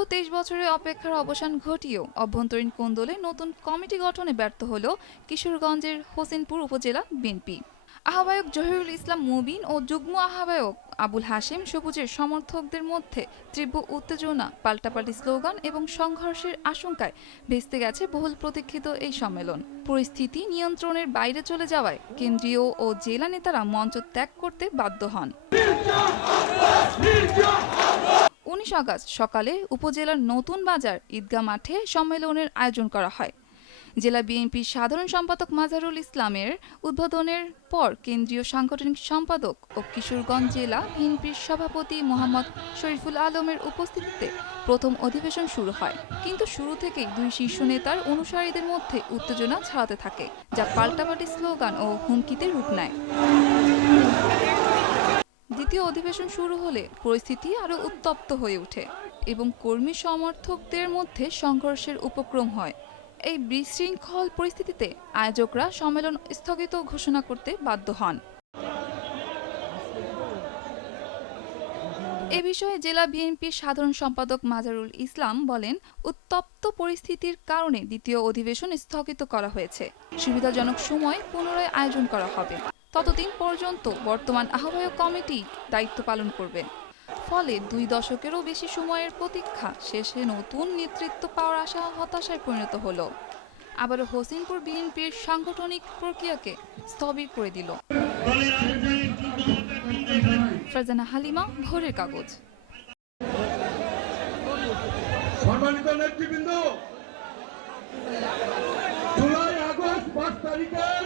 দীর্ঘ ২৩ বছরের অপেক্ষার অবসান ঘটিয়েও অভ্যন্তরীণ কোন্দলে নতুন কমিটি গঠনে ব্যর্থ হল কিশোরগঞ্জের হোসেনপুর উপজেলা বিএনপি। আহ্বায়ক জহিরুল ইসলাম মুবিন ও যুগ্ম আহ্বায়ক আবুল হাশেম সবুজের সমর্থকদের মধ্যে তীব্র উত্তেজনা, পাল্টাপাল্টি স্লোগান এবং সংঘর্ষের আশঙ্কায় ভেস্তে গেছে বহুল প্রতীক্ষিত এই সম্মেলন। পরিস্থিতি নিয়ন্ত্রণের বাইরে চলে যাওয়ায় কেন্দ্রীয় ও জেলা নেতারা মঞ্চ ত্যাগ করতে বাধ্য হন। ১৯ আগস্ট সকালে উপজেলার নতুন বাজার ঈদগাহ মাঠে সম্মেলনের আয়োজন করা হয়। জেলা বিএনপির সাধারণ সম্পাদক মাজারুল ইসলামের উদ্বোধনের পর কেন্দ্রীয় সাংগঠনিক সম্পাদক ও কিশোরগঞ্জ জেলা বিএনপির সভাপতি মোহাম্মদ শরীফুল আলমের উপস্থিতিতে প্রথম অধিবেশন শুরু হয়। কিন্তু শুরু থেকেই দুই শীর্ষ নেতার অনুসারীদের মধ্যে উত্তেজনা ছড়াতে থাকে, যা পাল্টাপাল্টি স্লোগান ও হুমকিতে রূপ নেয়। দ্বিতীয় অধিবেশন শুরু হলে পরিস্থিতি আরও উত্তপ্ত হয়ে ওঠে এবং কর্মী সমর্থকদের মধ্যে সংঘর্ষের উপক্রম হয়। এই বিশৃঙ্খল পরিস্থিতিতে আয়োজকরা সম্মেলন স্থগিত ঘোষণা করতে বাধ্য হন। এ বিষয়ে জেলা বিএনপির সাধারণ সম্পাদক মাজারুল ইসলাম বলেন, উত্তপ্ত পরিস্থিতির কারণে দ্বিতীয় অধিবেশন স্থগিত করা হয়েছে। সুবিধাজনক সময়ে পুনরায় আয়োজন করা হবে। ততদিন পর্যন্ত বর্তমান আহ্বায়ক কমিটি দায়িত্ব পালন করবে। ফলে ২ দশকেরও বেশি সময়ের প্রতীক্ষা শেষে নতুন নেতৃত্ব পাওয়ার আশা হতাশায় পরিণত হলো। আবারও হোসেনপুর বিএনপির সাংগঠনিক প্রক্রিয়াকে স্থবির করে দিল। ফারজানা হালিমা, ভোরের কাগজ। সম্মানিত নেতৃবৃন্দ, জুলাই আগস্ট ৫ তারিখের